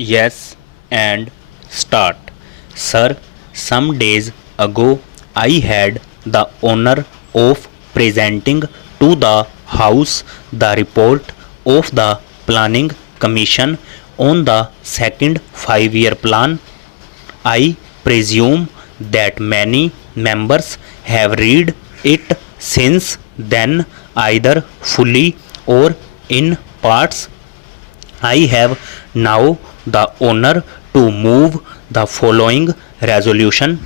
Yes, and start. Sir, some days ago I had the honor of presenting to the House the report of the Planning Commission on the second 5-year plan. I presume that many members have read it since then, either fully or in parts. I have now the honor to move the following resolution.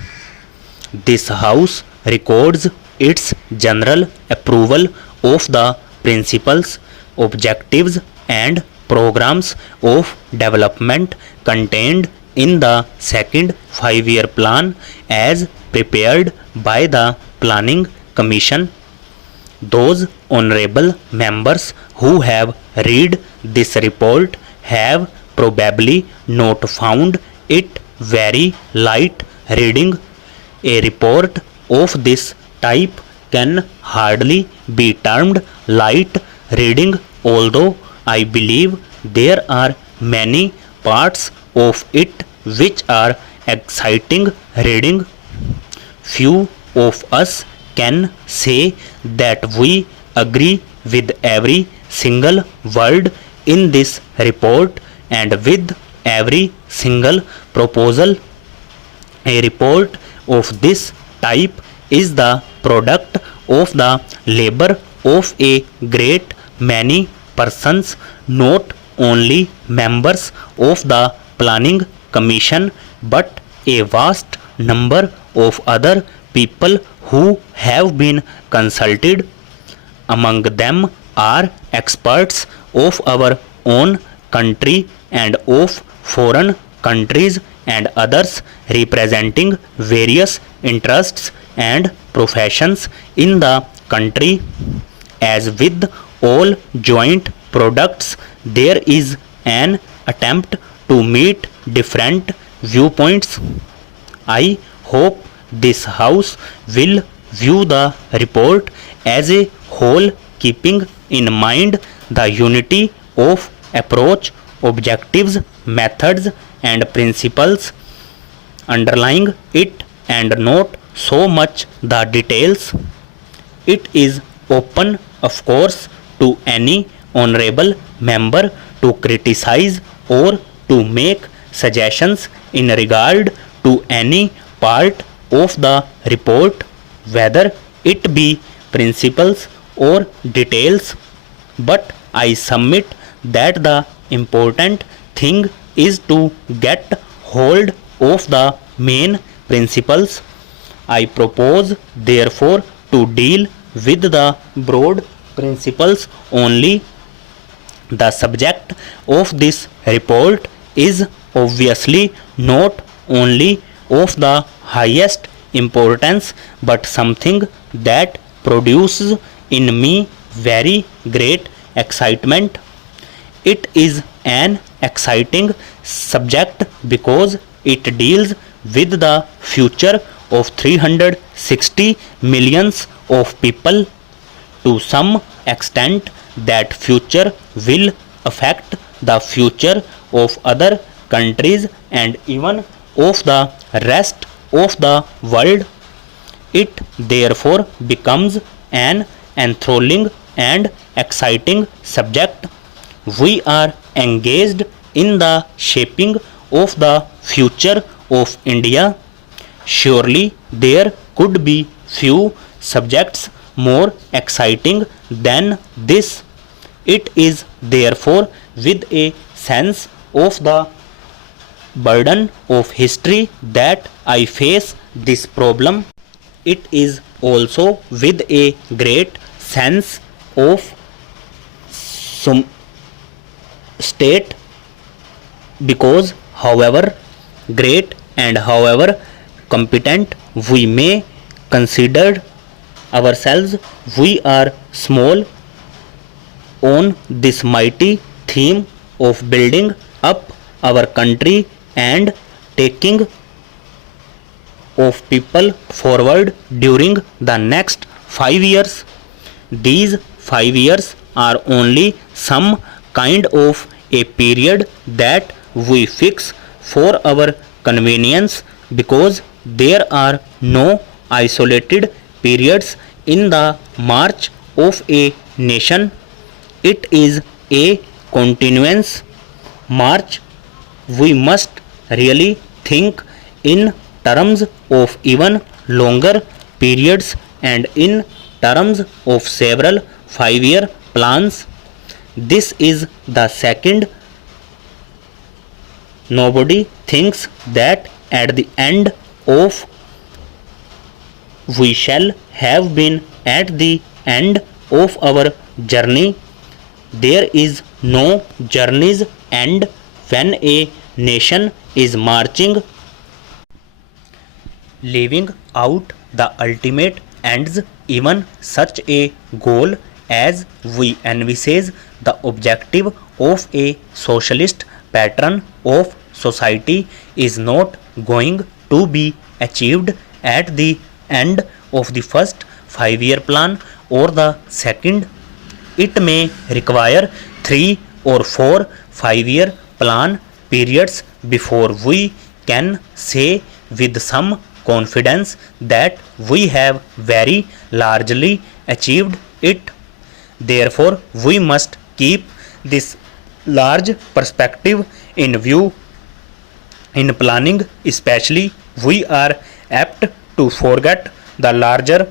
This House records its general approval of the principles, objectives, and programs of development contained in the second 5-year plan as prepared by the Planning Commission. Those honorable members who have read this report have probably not found it very light reading. A report of this type can hardly be termed light reading, although I believe there are many parts of it which are exciting reading. Few of us can say that we agree with every single word in this report and with every single proposal. A report of this type is the product of the labor of a great many persons, not only members of the Planning Commission, but a vast number of other people who have been consulted. Among them are experts of our own country and of foreign countries and others representing various interests and professions in the country. As with all joint products, there is an attempt to meet different viewpoints. I hope this House will view the report as a whole, keeping in mind the unity of approach, objectives, methods, and principles underlying it, and not so much the details. It is open, of course, to any honorable member to criticize or to make suggestions in regard to any part of the report, whether it be principles or details. But I submit that the important thing is to get hold of the main principles. I propose, therefore, to deal with the broad principles only. The subject of this report is obviously not only of the highest importance, but something that produces in me very great excitement. It is an exciting subject because it deals with the future of 360 millions of people. To some extent, that future will affect the future of other countries and even of the rest of the world. It therefore becomes an enthralling and exciting subject. We are engaged in the shaping of the future of India. Surely there could be few subjects more exciting than this. It is therefore with a sense of the burden of history that I face this problem. It is also with a great sense of state, because however great and however competent we may consider ourselves, we are small on this mighty theme of building up our country and taking of people forward during the next 5 years. These 5 years are only some kind of a period that we fix for our convenience because there are no isolated periods in the march of a nation. It is a continuous march. We must really think in terms of even longer periods and in terms of several 5-year plans. This is the second. Nobody thinks that at the end of we shall have been at the end of our journey. There is no journey's end when a nation is marching, leaving out the ultimate ends. Even such a goal as we envisage the objective of a socialist pattern of society is not going to be achieved at the end of the first 5-year plan or the second. It may require 3 or 4 5-year plan periods before we can say with some confidence that we have very largely achieved it. Therefore, we must keep this large perspective in view. In planning, especially, we are apt to forget the larger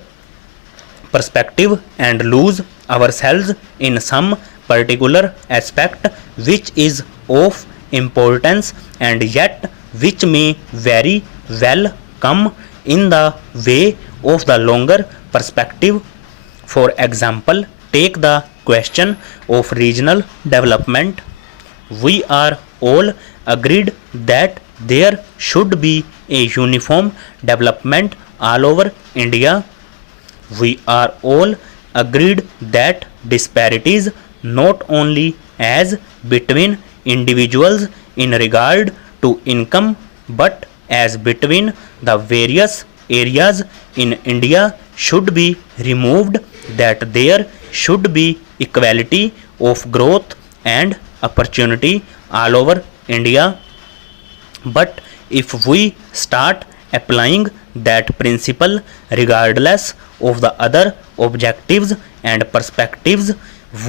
perspective and lose ourselves in some particular aspect which is of importance and yet which may very well come in the way of the longer perspective. For example, take the question of regional development. We are all agreed that there should be a uniform development all over India. We are all agreed that disparities not only as between individuals in regard to income but as between the various areas in India should be removed, that there should be equality of growth and opportunity all over India. But if we start applying that principle regardless of the other objectives and perspectives,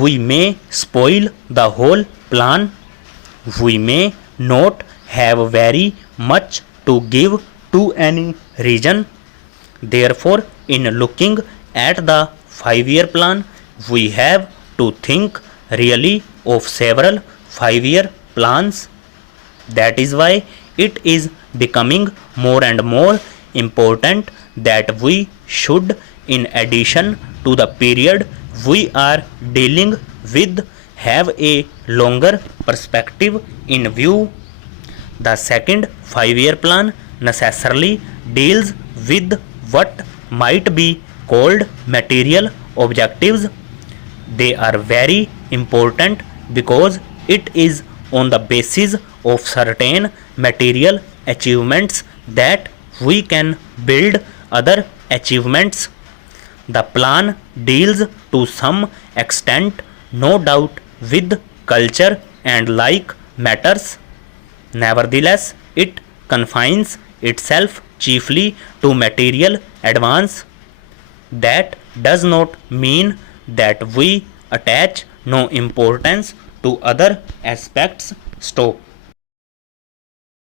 we may spoil the whole plan. We may not have very much to give to any region. Therefore, in looking at the 5-year plan, we have to think really of several 5-year plans. That is why it is becoming more and more important that we should, in addition to the period we are dealing with, have a longer perspective in view. The second 5-year plan necessarily deals with what might be called material objectives. They are very important because it is on the basis of certain material achievements that we can build other achievements. The plan deals to some extent, no doubt, with culture and like matters. Nevertheless, it confines itself chiefly to material advance. That does not mean that we attach no importance to other aspects. Stop.